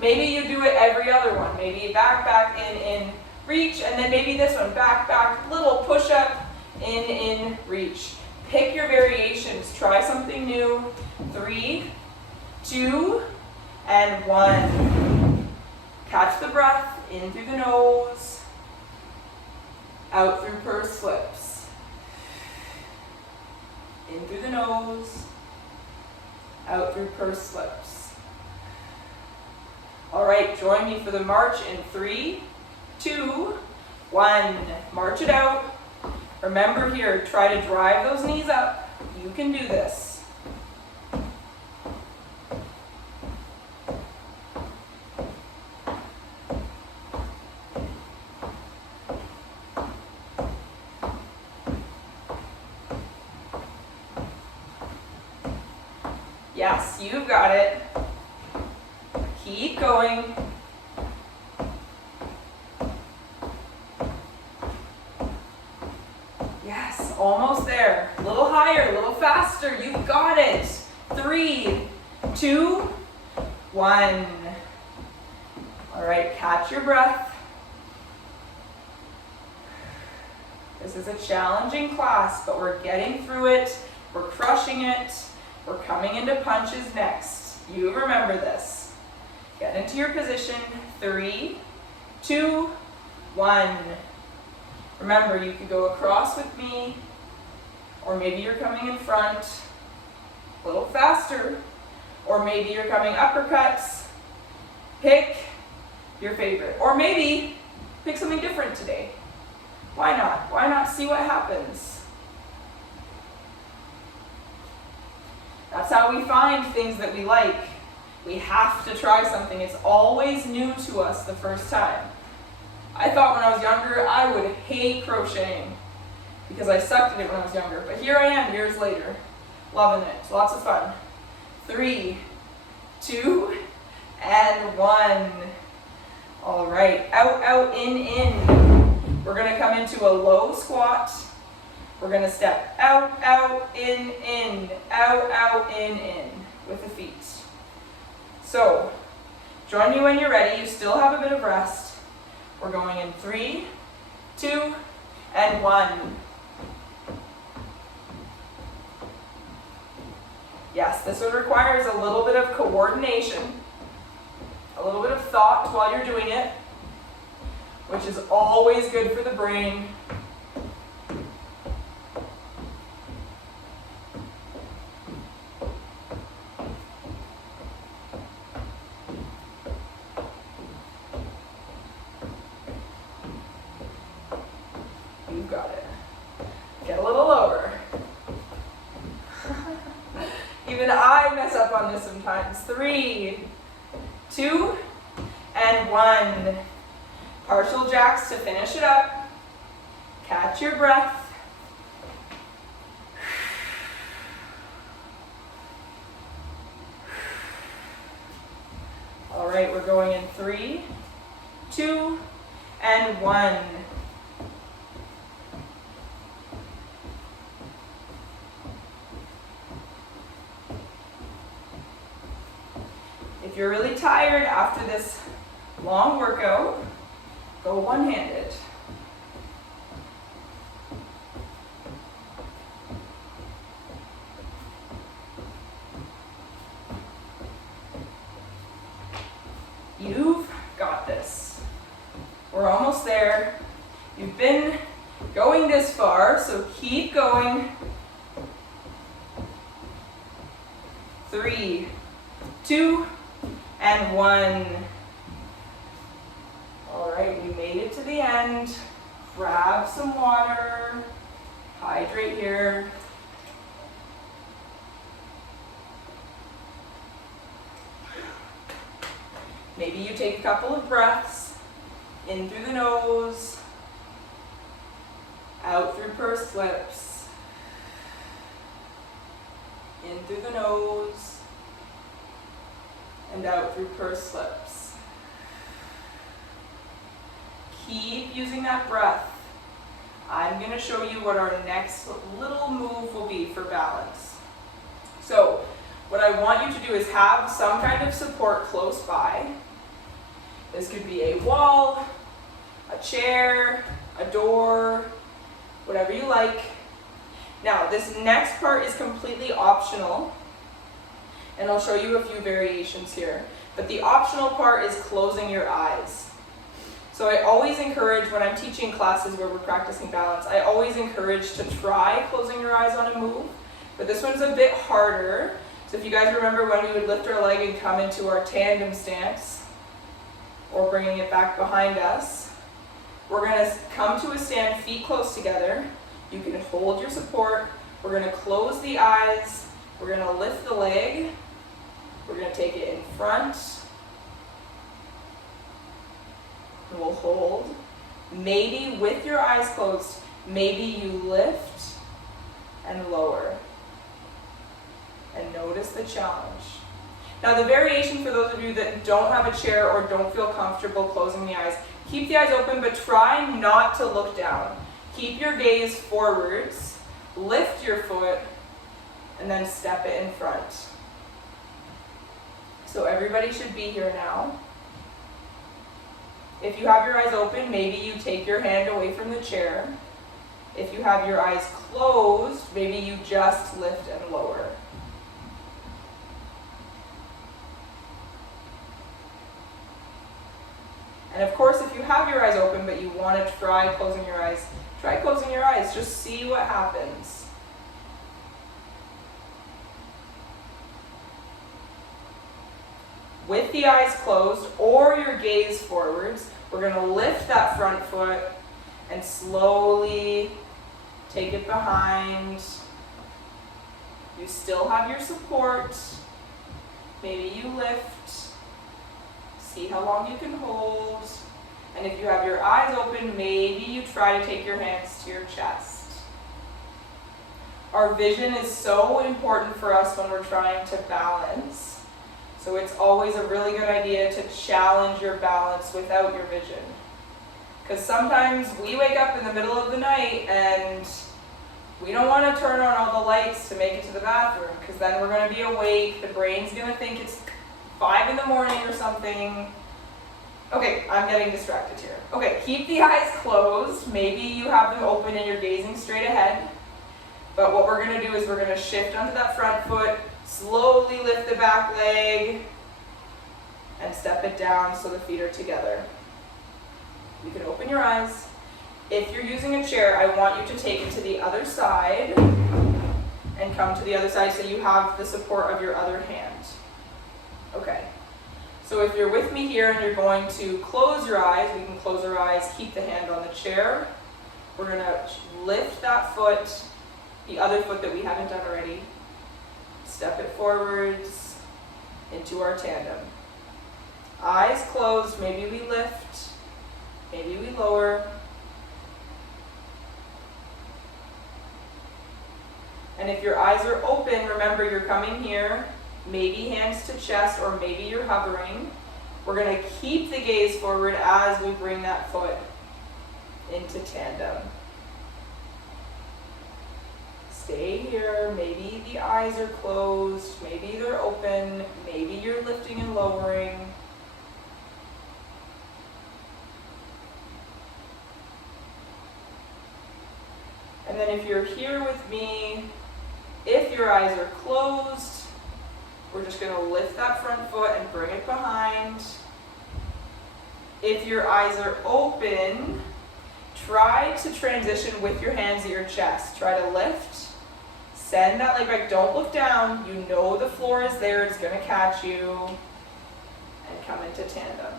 Maybe you do it every other one. Maybe back, in, reach, and then maybe this one, back, little push-up, in, reach. Pick your variations. Try something new. 3, 2, and 1. Catch the breath, in through the nose, out through pursed lips. In through the nose, out through pursed lips. All right, join me for the march in 3, 2, 1. March it out. Remember here, try to drive those knees up. You can do this. Yes, you've got it. Keep going. Yes, almost there. A little higher, a little faster. You've got it. 3, 2, 1. All right, catch your breath. This is a challenging class, but we're getting through it. We're crushing it. We're coming into punches next. You remember this. Get into your position. 3, 2, 1. Remember, you could go across with me, or maybe you're coming in front, a little faster, or maybe you're coming uppercuts. Pick your favorite, or maybe pick something different today. Why not? Why not see what happens? That's how we find things that we like. We have to try something. It's always new to us the first time. I thought when I was younger I would hate crocheting because I sucked at it when I was younger. But here I am years later, loving it. Lots of fun. 3, 2, and 1. All right, out, out, in. We're gonna come into a low squat. We're gonna step out, out, in, out, in, with the feet. So, join me when you're ready. You still have a bit of rest. We're going in 3, 2, and 1. Yes, this one requires a little bit of coordination, a little bit of thought while you're doing it, which is always good for the brain. You've got it. Get a little lower. Even I mess up on this sometimes. 3, 2, and 1. Partial jacks to finish it up. Catch your breath. All right, we're going in 3, 2, and 1. If you're really tired after this long workout, go one-handed. You've got this. We're almost there. You've been going this far, so keep going. 3, 2, and 1. All right, we made it to the end. Grab some water. Hydrate here. Maybe you take a couple of breaths in through the nose, out through pursed lips, in through the nose, and out through pursed lips. Keep using that breath. I'm going to show you what our next little move will be for balance. So, what I want you to do is have some kind of support close by. This could be a wall, a chair, a door, whatever you like. Now, this next part is completely optional, and I'll show you a few variations here. But the optional part is closing your eyes. So I always encourage, when I'm teaching classes where we're practicing balance, I always encourage to try closing your eyes on a move, but this one's a bit harder. So if you guys remember when we would lift our leg and come into our tandem stance, or bringing it back behind us, we're gonna come to a stand, feet close together. You can hold your support. We're gonna close the eyes. We're gonna lift the leg. We're gonna take it in front. And we'll hold. Maybe with your eyes closed, maybe you lift and lower. And notice the challenge. Now the variation for those of you that don't have a chair or don't feel comfortable closing the eyes, keep the eyes open, but try not to look down. Keep your gaze forwards, lift your foot, and then step it in front. So everybody should be here now. If you have your eyes open, maybe you take your hand away from the chair. If you have your eyes closed, maybe you just lift and lower. And of course, if you have your eyes open but you want to try closing your eyes, try closing your eyes. Just see what happens. With the eyes closed or your gaze forwards, we're going to lift that front foot and slowly take it behind. You still have your support. Maybe you lift. See how long you can hold. And if you have your eyes open, maybe you try to take your hands to your chest. Our vision is so important for us when we're trying to balance. So it's always a really good idea to challenge your balance without your vision. Because sometimes we wake up in the middle of the night and we don't want to turn on all the lights to make it to the bathroom, because then we're going to be awake, the brain's going to think it's 5 in the morning or something. Okay, I'm getting distracted here. Okay, keep the eyes closed. Maybe you have them open and you're gazing straight ahead. But what we're going to do is we're going to shift onto that front foot, slowly lift the back leg, and step it down so the feet are together. You can open your eyes. If you're using a chair, I want you to take it to the other side and come to the other side so you have the support of your other hand. Okay. So if you're with me here and you're going to close your eyes, we can close our eyes, keep the hand on the chair. We're going to lift that foot, the other foot that we haven't done already. Step it forwards into our tandem. Eyes closed, maybe we lift, maybe we lower. And if your eyes are open, remember you're coming here, maybe hands to chest, or maybe you're hovering. We're going to keep the gaze forward as we bring that foot into tandem. Stay here, maybe the eyes are closed, maybe they're open, maybe you're lifting and lowering. And then if you're here with me, if your eyes are closed, we're just going to lift that front foot and bring it behind. If your eyes are open, try to transition with your hands at your chest. Try to lift, send that leg back. Don't look down. You know the floor is there. It's going to catch you. And come into tandem.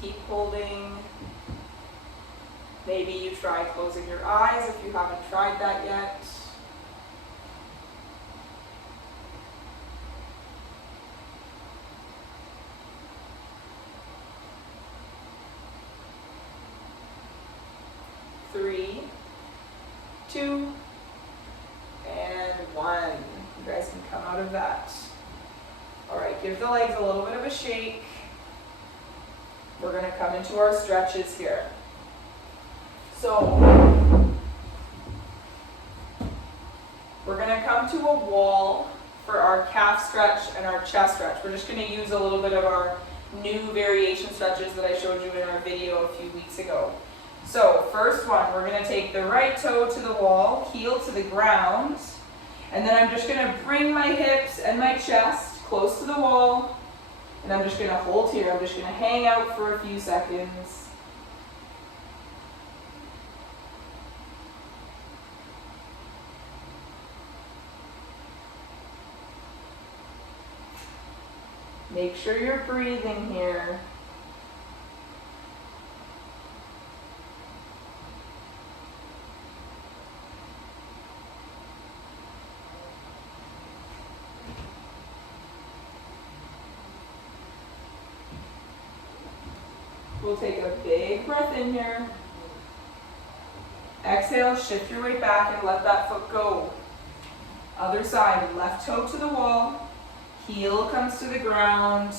Keep holding. Maybe you try closing your eyes if you haven't tried that yet. Three, 2, and 1. You guys can come out of that. All right, give the legs a little bit of a shake. We're going to come into our stretches here. So, we're going to come to a wall for our calf stretch and our chest stretch. We're just going to use a little bit of our new variation stretches that I showed you in our video a few weeks ago. So, first one, we're going to take the right toe to the wall, heel to the ground, and then I'm just going to bring my hips and my chest close to the wall, and I'm just going to hold here. I'm just going to hang out for a few seconds. Make sure you're breathing here. We'll take a big breath in here. Exhale, shift your weight back and let that foot go. Other side, left toe to the wall, heel comes to the ground.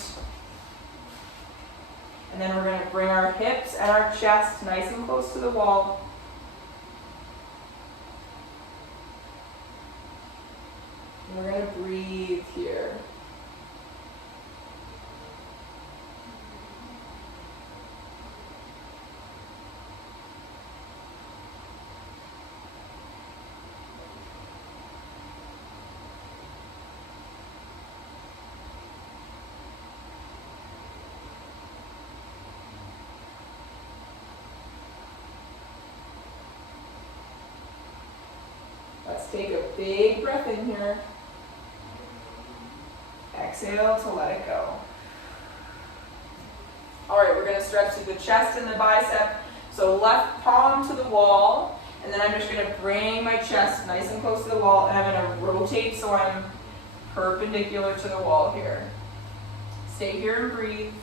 And then we're going to bring our hips and our chest nice and close to the wall. And we're going to breathe here. Let's take a big breath in here. Exhale to let it go. All right, we're going to stretch through the chest and the bicep. So left palm to the wall, and then I'm just going to bring my chest nice and close to the wall, and I'm going to rotate so I'm perpendicular to the wall here. Stay here and breathe.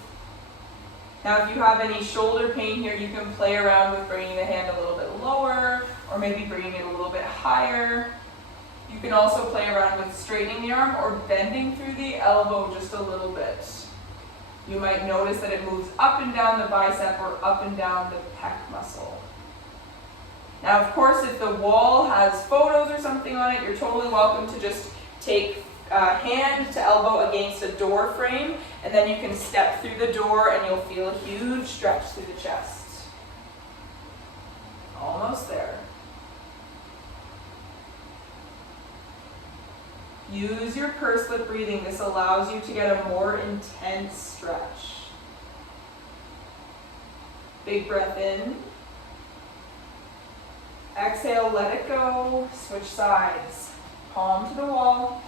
Now, if you have any shoulder pain here, you can play around with bringing the hand a little bit lower, or maybe bringing it a little bit higher. You can also play around with straightening the arm or bending through the elbow just a little bit. You might notice that it moves up and down the bicep or up and down the pec muscle. Now, of course, if the wall has photos or something on it, you're totally welcome to just take hand to elbow against a door frame, and then you can step through the door and you'll feel a huge stretch through the chest. Almost there. Use your pursed lip breathing. This allows you to get a more intense stretch. Big breath in. Exhale, let it go. Switch sides. Palm to the wall.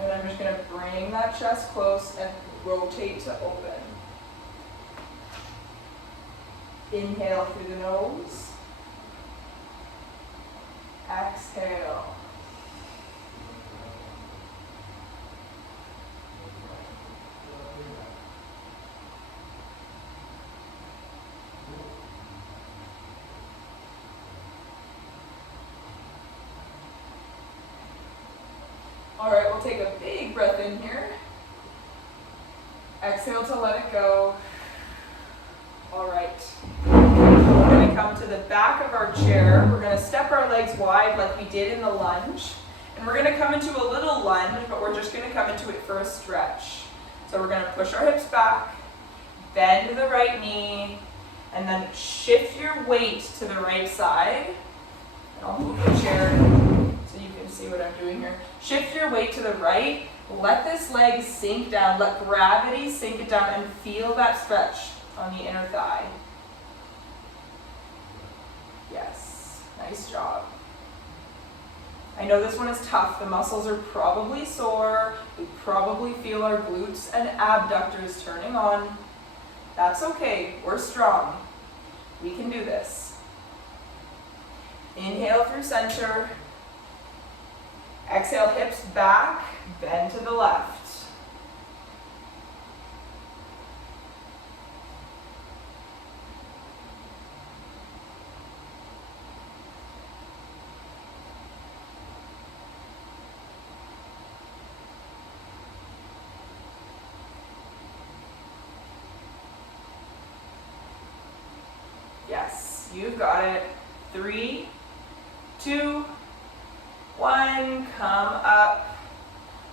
And I'm just going to bring that chest close and rotate to open. Inhale through the nose. Exhale. All right, we'll take a big breath in here. Exhale to let it go. All right. We're going to come to the back of our chair. We're going to step our legs wide like we did in the lunge. And we're going to come into a little lunge, but we're just going to come into it for a stretch. So we're going to push our hips back, bend the right knee, and then shift your weight to the right side. And I'll move the chair so you can see what I'm doing here. Shift your weight to the right. Let this leg sink down. Let gravity sink it down and feel that stretch on the inner thigh. Yes, nice job. I know this one is tough. The muscles are probably sore. We probably feel our glutes and abductors turning on. That's okay. We're strong. We can do this. Inhale through center. Exhale, hips back, bend to the left. Yes, you've got it. 3, 2, 1, come up.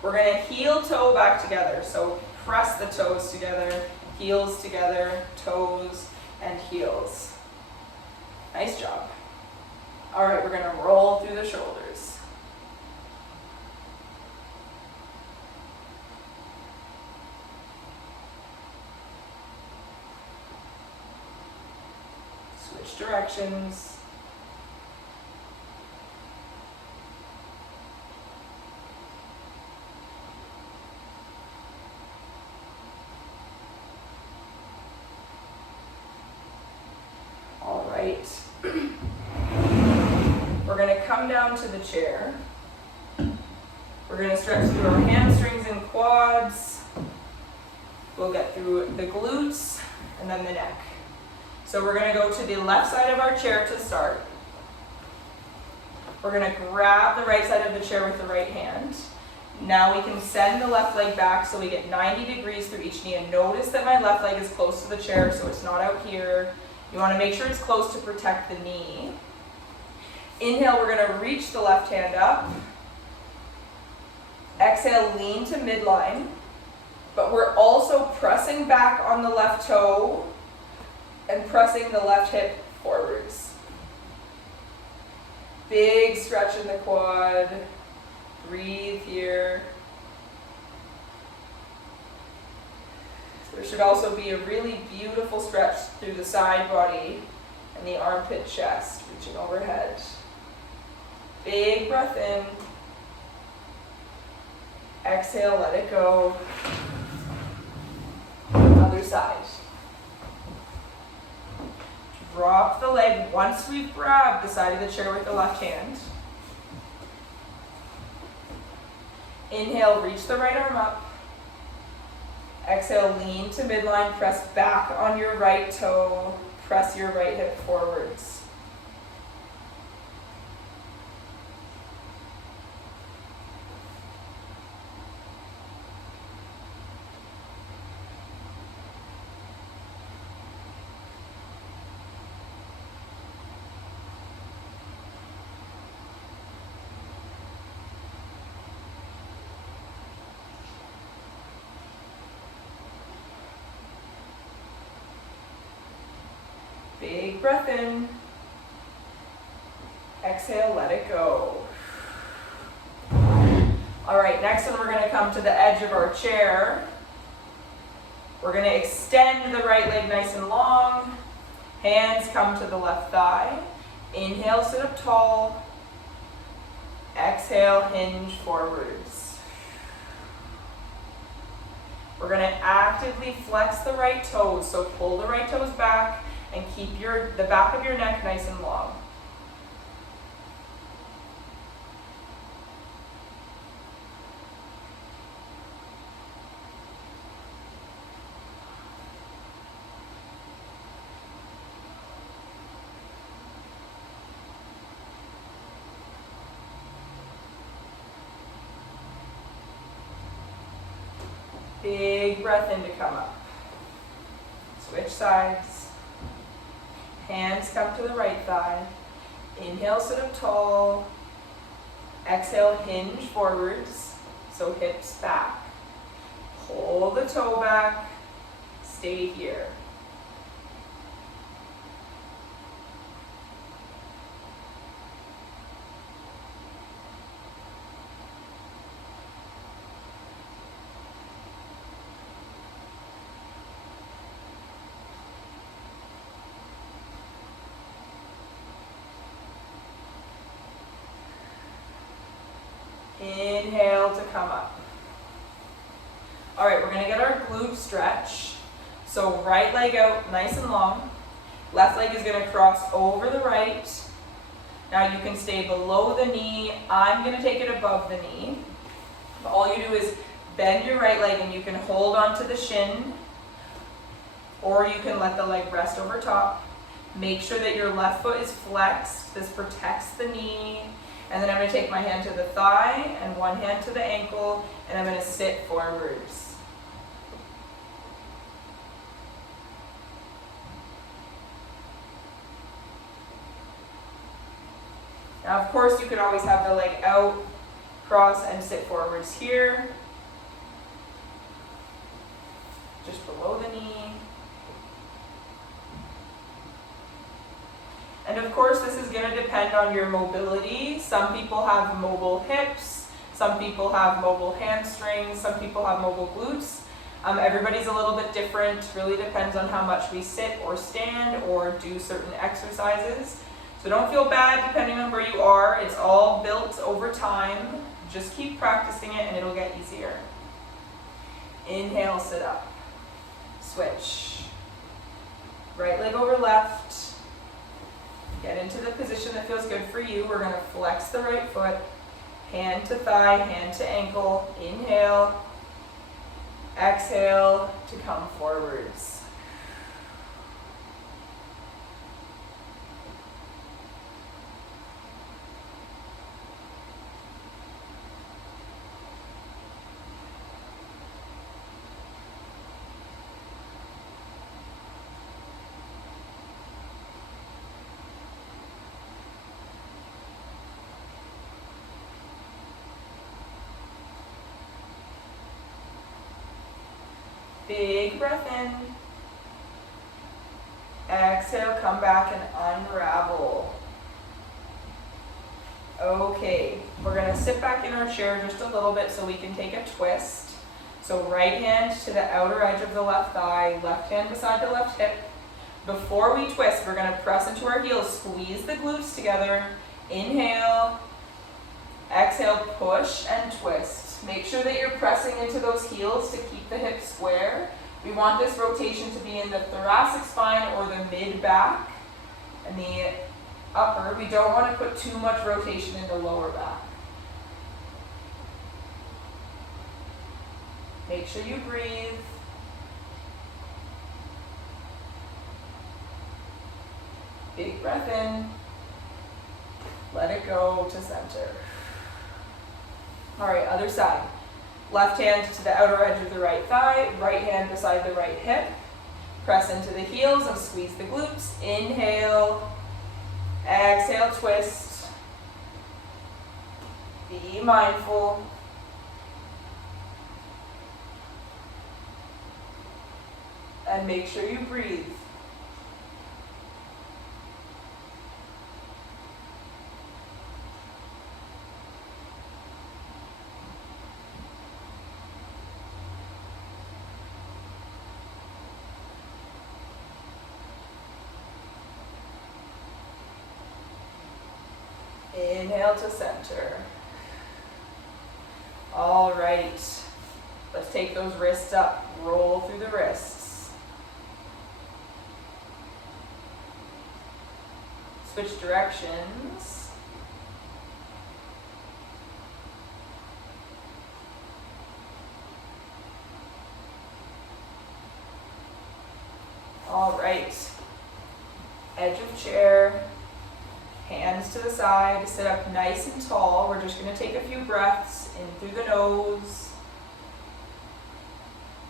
We're going to heel toe back together. So press the toes together, heels together, toes and heels. Nice job. All right, we're going to roll through the shoulders. Switch directions. We're going to come down to the chair. We're going to stretch through our hamstrings and quads. We'll get through the glutes and then the neck. So we're going to go to the left side of our chair to start. We're gonna grab the right side of the chair with the right hand. Now we can send the left leg back so we get 90 degrees through each knee, and notice that my left leg is close to the chair so it's not out here. You wanna make sure it's close to protect the knee. Inhale, we're gonna reach the left hand up. Exhale, lean to midline, but we're also pressing back on the left toe and pressing the left hip forwards. Big stretch in the quad. Breathe here. There should also be a really beautiful stretch through the side body and the armpit chest, reaching overhead. Big breath in. Exhale, let it go. Other side. Drop the leg once we've grabbed the side of the chair with the left hand. Inhale, reach the right arm up. Exhale, lean to midline, press back on your right toe, press your right hip forwards. Big breath in. Exhale, let it go. All right, next one, we're going to come to the edge of our chair. We're going to extend the right leg nice and long. Hands come to the left thigh. Inhale, sit up tall. Exhale, hinge forwards. We're going to actively flex the right toes, so pull the right toes back and keep the back of your neck nice and long. Big breath in to come up. Switch sides. Hands come to the right thigh. Inhale, sit up tall. Exhale, hinge forwards, so hips back. Pull the toe back. Stay here. Inhale to come up. All right, we're gonna get our glute stretch. So right leg out nice and long. Left leg is gonna cross over the right. Now you can stay below the knee. I'm gonna take it above the knee. All you do is bend your right leg and you can hold onto the shin, or you can let the leg rest over top. Make sure that your left foot is flexed. This protects the knee. And then I'm going to take my hand to the thigh and one hand to the ankle, and I'm going to sit forwards. Now, of course, you could always have the leg out, cross, and sit forwards here. Just below the knee. And of course, this is going to depend on your mobility. Some people have mobile hips, some people have mobile hamstrings, some people have mobile glutes. Everybody's a little bit different. Really depends on how much we sit or stand or do certain exercises. So don't feel bad depending on where you are. It's all built over time. Just keep practicing it and it'll get easier. Inhale, sit up. Switch. Right leg over left. Get into the position that feels good for you. We're going to flex the right foot, hand to thigh, hand to ankle. Inhale, exhale to come forwards. Big breath in. Exhale, come back and unravel. Okay, we're gonna sit back in our chair just a little bit so we can take a twist. So right hand to the outer edge of the left thigh, left hand beside the left hip. Before we twist, we're gonna press into our heels, squeeze the glutes together. Inhale, exhale, push and twist. Make sure that you're pressing into those heels to keep the hips square. We want this rotation to be in the thoracic spine or the mid-back and the upper. We don't want to put too much rotation in the lower back. Make sure you breathe. Big breath in. Let it go to center. All right, other side. Left hand to the outer edge of the right thigh, right hand beside the right hip. Press into the heels and squeeze the glutes. Inhale, exhale, twist. Be mindful. And make sure you breathe. Inhale to center. All right. Let's take those wrists up. Roll through the wrists. Switch directions. All right. Edge of chair. Hands to the side, sit up nice and tall. We're just going to take a few breaths in through the nose,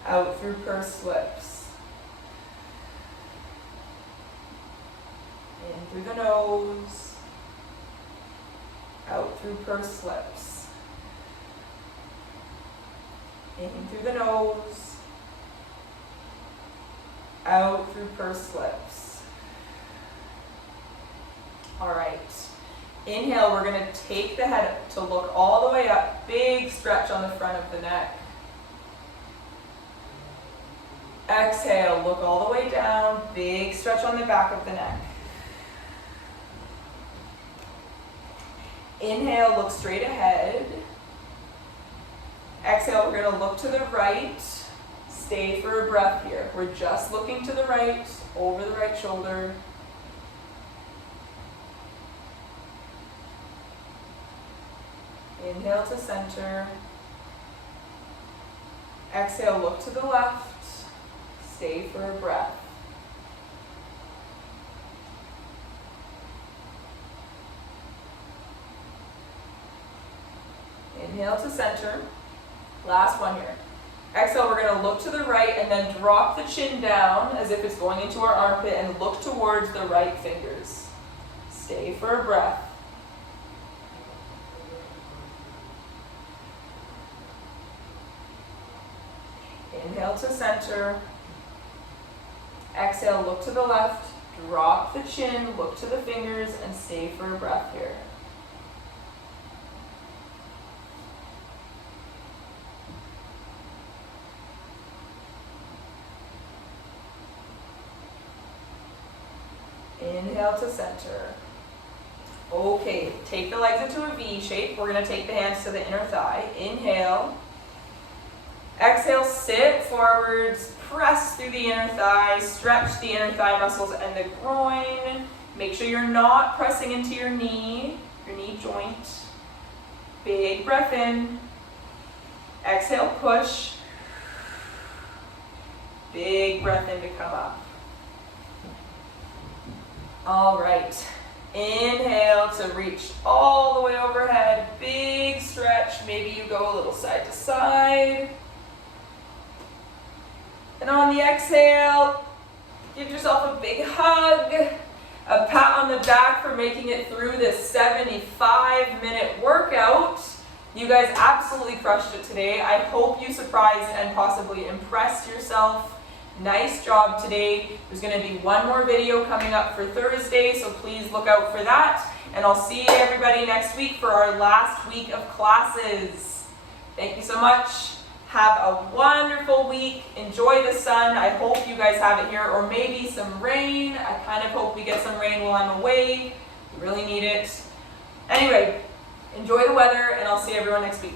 out through pursed lips. In through the nose, out through pursed lips. In through the nose, out through pursed lips. All right, inhale, we're gonna take the head to look all the way up, big stretch on the front of the neck. Exhale, look all the way down, big stretch on the back of the neck. Inhale, look straight ahead. Exhale, we're gonna look to the right. Stay for a breath here. We're just looking to the right, over the right shoulder. Inhale to center. Exhale, look to the left. Stay for a breath. Inhale to center. Last one here. Exhale, we're going to look to the right and then drop the chin down as if it's going into our armpit and look towards the right fingers. Stay for a breath. Inhale to center. Exhale, look to the left. Drop the chin, look to the fingers, and stay for a breath here. Inhale to center. Okay, take the legs into a V shape. We're going to take the hands to the inner thigh. Inhale. Exhale, sit forwards, press through the inner thigh, stretch the inner thigh muscles and the groin. Make sure you're not pressing into your knee joint. Big breath in. Exhale, push. Big breath in to come up. All right. Inhale to reach all the way overhead. Big stretch. Maybe you go a little side to side. And on the exhale, give yourself a big hug, a pat on the back for making it through this 75-minute workout. You guys absolutely crushed it today. I hope you surprised and possibly impressed yourself. Nice job today. There's going to be one more video coming up for Thursday, so please look out for that. And I'll see everybody next week for our last week of classes. Thank you so much. Have a wonderful week. Enjoy the sun. I hope you guys have it here, or maybe some rain. I kind of hope we get some rain while I'm away. We really need it. Anyway, enjoy the weather, and I'll see everyone next week.